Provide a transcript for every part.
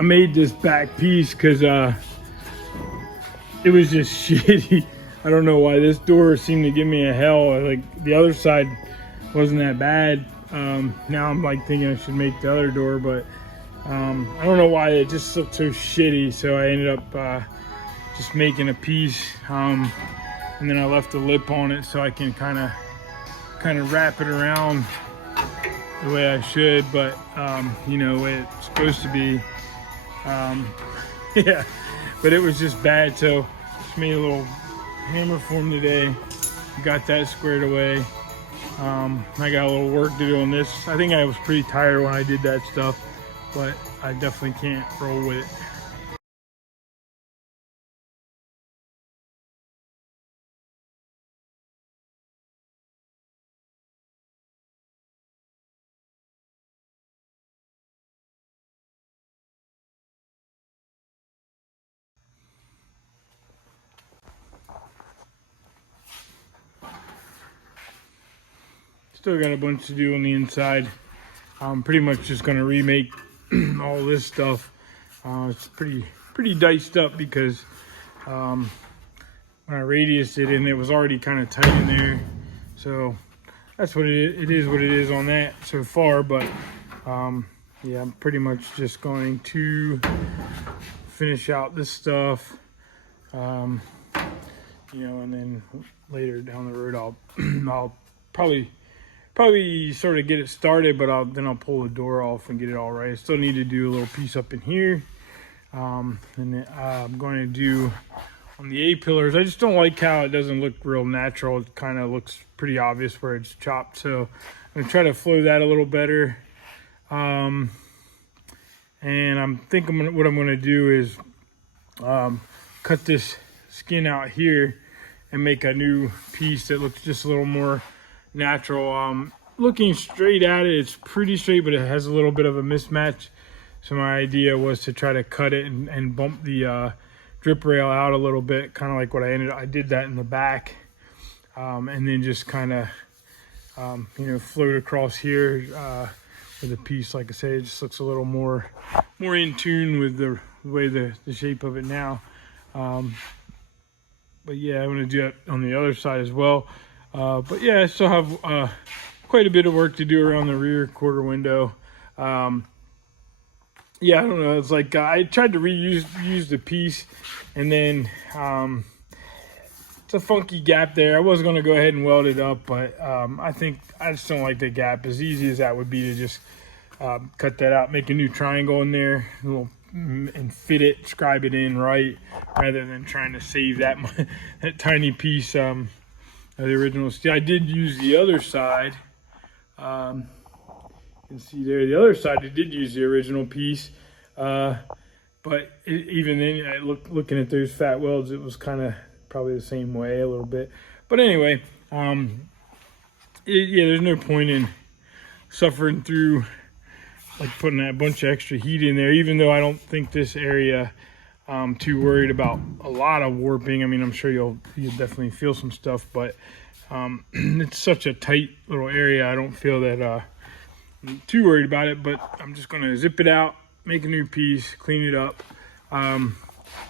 I made this back piece because it was just shitty. I don't know why this door seemed to give me a hell. Like the other side wasn't that bad. Now I'm like thinking I should make the other door, but I don't know why it just looked so shitty. So I ended up just making a piece, and then I left a lip on it so I can kind of wrap it around the way I should, but you know, the way it's supposed to be. Yeah, but it was just bad, so just made a little hammer form today. Got that squared away. I got a little work to do on this. I think I was pretty tired when I did that stuff, but I definitely can't roll with it. Still got a bunch to do on the inside. I'm pretty much just gonna remake all this stuff. It's pretty diced up because when I radiused it and it was already kind of tight in there. So that's what it is what it is on that so far. But yeah, I'm pretty much just going to finish out this stuff. You know, and then later down the road I'll probably sort of get it started, but then I'll pull the door off and get it all right. I still need to do a little piece up in here, and then I'm going to do on the A pillars. I just don't like how it doesn't look real natural. It kind of looks pretty obvious where it's chopped, so I'm gonna try to flow that a little better. And I'm thinking what I'm going to do is cut this skin out here and make a new piece that looks just a little more natural. Looking straight at it, it's pretty straight, but it has a little bit of a mismatch. So my idea was to try to cut it and bump the drip rail out a little bit, kind of like what I did that in the back, and then just kind of you know, float across here with a piece. Like I say, it just looks a little more in tune with the way the shape of it now. But yeah, I'm going to do that on the other side as well. But yeah, I still have quite a bit of work to do around the rear quarter window. Yeah, I don't know. It's like I tried to reuse the piece, and then it's a funky gap there. I was going to go ahead and weld it up, but I think I just don't like the gap. As easy as that would be to just cut that out, make a new triangle in there, and fit it, scribe it in right, rather than trying to save that tiny piece of the original steel. I did use the other side. You can see there, the other side, I did use the original piece. But even then, looking at those fat welds, it was kind of probably the same way a little bit. But anyway, yeah, there's no point in suffering through like putting that bunch of extra heat in there, even though I don't think this area too worried about a lot of warping. I mean, I'm sure you'll definitely feel some stuff, but it's such a tight little area. I don't feel that I'm too worried about it, but I'm just going to zip it out, make a new piece, clean it up.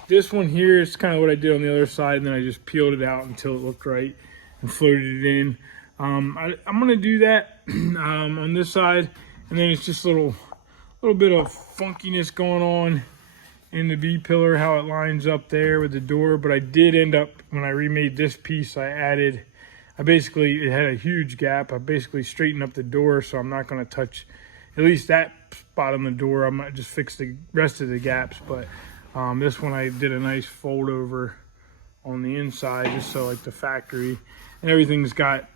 This one here is kind of what I did on the other side, and then I just peeled it out until it looked right and floated it in. I'm going to do that on this side, and then it's just a little bit of funkiness going on in the B pillar, how it lines up there with the door. But I did end up, when I remade this piece, it had a huge gap. I basically straightened up the door, so I'm not going to touch at least that spot on the door. I might just fix the rest of the gaps, but this one I did a nice fold over on the inside, just so like the factory, and everything's got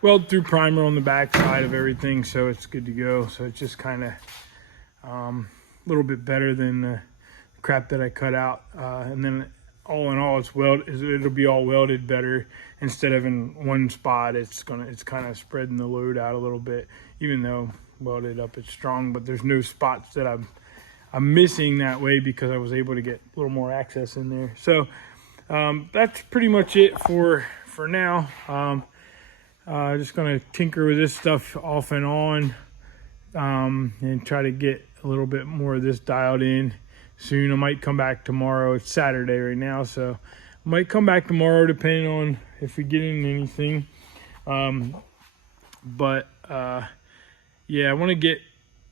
weld through primer on the back side of everything, so it's good to go. So it's just kind of a little bit better than the crap that I cut out, and then all in all, it'll be all welded better instead of in one spot. It's kind of spreading the load out a little bit, even though welded up it's strong, but there's no spots that I'm missing that way because I was able to get a little more access in there. So that's pretty much it for now. Just gonna tinker with this stuff off and on. and try to get a little bit more of this dialed in soon. I might come back tomorrow. It's Saturday right now, so I might come back tomorrow depending on if we get in anything. Yeah, I want to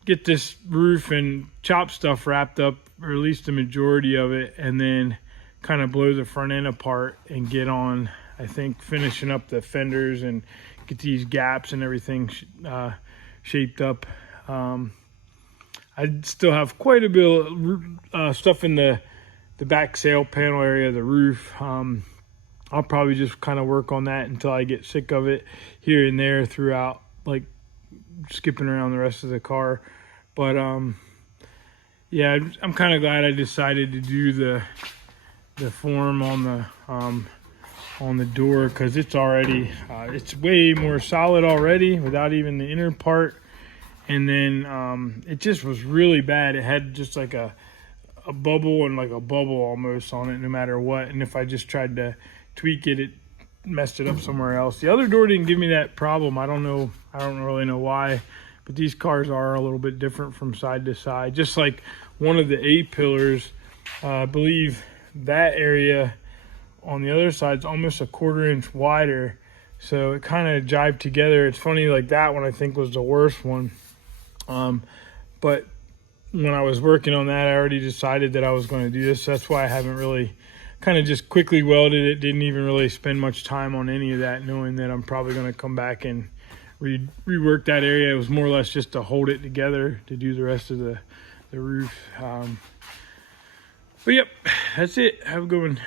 get this roof and chop stuff wrapped up, or at least the majority of it, and then kind of blow the front end apart and get on, I think, finishing up the fenders and get these gaps and everything shaped up. I still have quite a bit of stuff in the back sail panel area of the roof. I'll probably just kind of work on that until I get sick of it here and there throughout, like skipping around the rest of the car. But yeah, I'm kind of glad I decided to do the form on the door, because it's already it's way more solid already without even the inner part. And then it just was really bad. It had just like a bubble and like a bubble almost on it no matter what, and if I just tried to tweak it, it messed it up somewhere else. The other door didn't give me that problem. I don't really know why, but these cars are a little bit different from side to side. Just like one of the A-pillars, I believe that area on the other side is almost a 1/4 inch wider, so it kind of jived together. It's funny, like that one I think was the worst one, but when I was working on that, I already decided that I was going to do this. That's why I haven't really, kind of just quickly welded it. Didn't even really spend much time on any of that, knowing that I'm probably going to come back and rework that area. It was more or less just to hold it together to do the rest of the roof. But yep, that's it. Have a good one.